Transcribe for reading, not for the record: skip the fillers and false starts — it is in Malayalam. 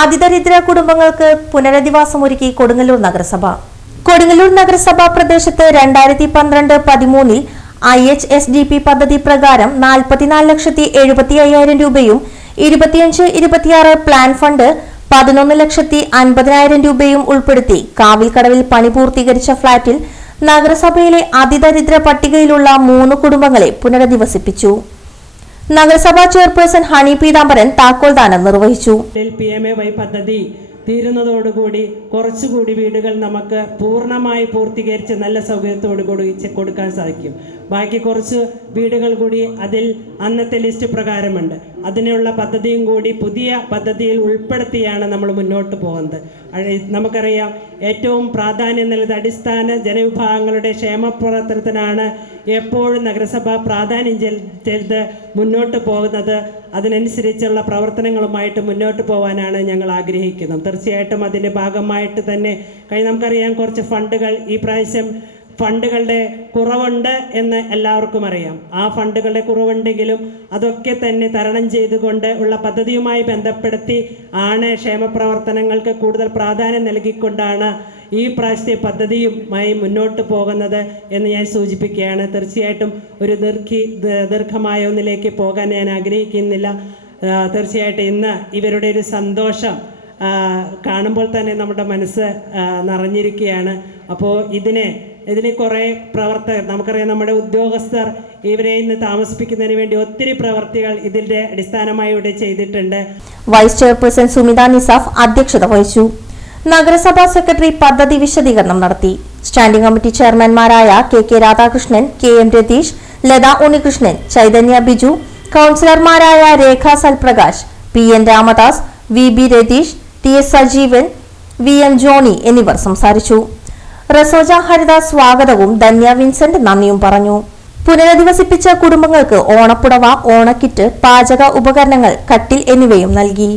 അതിദരിദ്ര കുടുംബങ്ങൾക്ക് പുനരധിവാസമൊരുക്കി കൊടുങ്ങല്ലൂർ നഗരസഭ. കൊടുങ്ങല്ലൂർ നഗരസഭാ പ്രദേശത്ത് 2012-13 IHSDP പദ്ധതി പ്രകാരം 44,75,000 രൂപയും 25-26 പ്ലാൻ ഫണ്ട് 11,50,000 രൂപയും ഉൾപ്പെടുത്തി കാവിൽക്കടവിൽ പണി പൂർത്തീകരിച്ച ഫ്ളാറ്റിൽ നഗരസഭയിലെ അതിദരിദ്ര പട്ടികയിലുള്ള 3 കുടുംബങ്ങളെ പുനരധിവസിപ്പിച്ചു. നഗരസഭാ ചെയർപേഴ്സൺ ഹണി പീതാംബരൻ താക്കോൽദാനം നിർവഹിച്ചു. PMAY പദ്ധതി തീരുന്നതോടുകൂടി കുറച്ചുകൂടി വീടുകൾ നമുക്ക് പൂർണ്ണമായി പൂർത്തീകരിച്ച് നല്ല സൗകര്യത്തോടു കൂടി കൊടുക്കാൻ സാധിക്കും. ബാക്കി കുറച്ച് വീടുകൾ കൂടി അതിൽ അന്നത്തെ ലിസ്റ്റ് പ്രകാരമുണ്ട്. അതിനുള്ള പദ്ധതിയും കൂടി പുതിയ പദ്ധതിയിൽ ഉൾപ്പെടുത്തിയാണ് നമ്മൾ മുന്നോട്ട് പോകുന്നത്. നമുക്കറിയാം, ഏറ്റവും പ്രാധാന്യം നൽകുന്ന അടിസ്ഥാന ജനവിഭാഗങ്ങളുടെ ക്ഷേമപ്രവർത്തനത്തിനാണ് എപ്പോഴും നഗരസഭ പ്രാധാന്യം ചെയ്ത് മുന്നോട്ട് പോകുന്നത്. അതിനനുസരിച്ചുള്ള പ്രവർത്തനങ്ങളുമായിട്ട് മുന്നോട്ട് പോകാനാണ് ഞങ്ങൾ ആഗ്രഹിക്കുന്നത്. തീർച്ചയായിട്ടും അതിൻ്റെ ഭാഗമായിട്ട് തന്നെ നമുക്കറിയാം, കുറച്ച് ഫണ്ടുകൾ ഈ പ്രാവശ്യം ഫണ്ടുകളുടെ കുറവുണ്ട് എന്ന് എല്ലാവർക്കും അറിയാം. ആ ഫണ്ടുകളുടെ കുറവുണ്ടെങ്കിലും അതൊക്കെ തന്നെ തരണം ചെയ്തുകൊണ്ട് ഉള്ള പദ്ധതിയുമായി ബന്ധപ്പെടുത്തി ആണ് ക്ഷേമപ്രവർത്തനങ്ങൾക്ക് കൂടുതൽ പ്രാധാന്യം നൽകിക്കൊണ്ടാണ് ഈ പ്രാവശ്യത്തെ പദ്ധതിയുമായി മുന്നോട്ട് പോകുന്നത് എന്ന് ഞാൻ സൂചിപ്പിക്കുകയാണ്. തീർച്ചയായിട്ടും ഒരു ദീർഘമായ ഒന്നിലേക്ക് പോകാൻ ഞാൻ ആഗ്രഹിക്കുന്നില്ല. തീർച്ചയായിട്ടും ഇന്ന് ഇവരുടെ ഒരു സന്തോഷം കാണുമ്പോൾ തന്നെ നമ്മുടെ മനസ്സ് നിറഞ്ഞിരിക്കുകയാണ്. അപ്പോൾ ഇതിന് കുറേ പ്രവർത്തകർ, നമുക്കറിയാം, നമ്മുടെ ഉദ്യോഗസ്ഥർ ഇവരെ ഇന്ന് താമസിപ്പിക്കുന്നതിന് വേണ്ടി ഒത്തിരി പ്രവർത്തികൾ ഇതിന്റെ അടിസ്ഥാനമായി ഇവിടെ ചെയ്തിട്ടുണ്ട്. വൈസ് ചെയർപേഴ്സൺ സുമിത നിസാഫ് അധ്യക്ഷത വഹിച്ചു. നഗരസഭാ സെക്രട്ടറി പദ്ധതി വിശദീകരണം നടത്തി. സ്റ്റാൻഡിംഗ് കമ്മിറ്റി ചെയർമാൻമാരായ KK രാധാകൃഷ്ണൻ, KM രതീഷ്, ലത ഉണ്ണികൃഷ്ണൻ, ചൈതന്യ ബിജു, കൗൺസിലർമാരായ Rekha Salprakash, PN Ramadas, VB Ratheesh, TS Sajeevan, VM Johny എന്നിവർ സംസാരിച്ചു. റസോജ ഹരിദാസ് സ്വാഗതവും ധന്യ വിൻസെന്റ് നന്ദിയും പറഞ്ഞു. പുനരധിവസിപ്പിച്ച കുടുംബങ്ങൾക്ക് ഓണപ്പുടവ, ഓണക്കിറ്റ്, പാചക ഉപകരണങ്ങൾ, കട്ടിൽ എന്നിവയും നൽകി.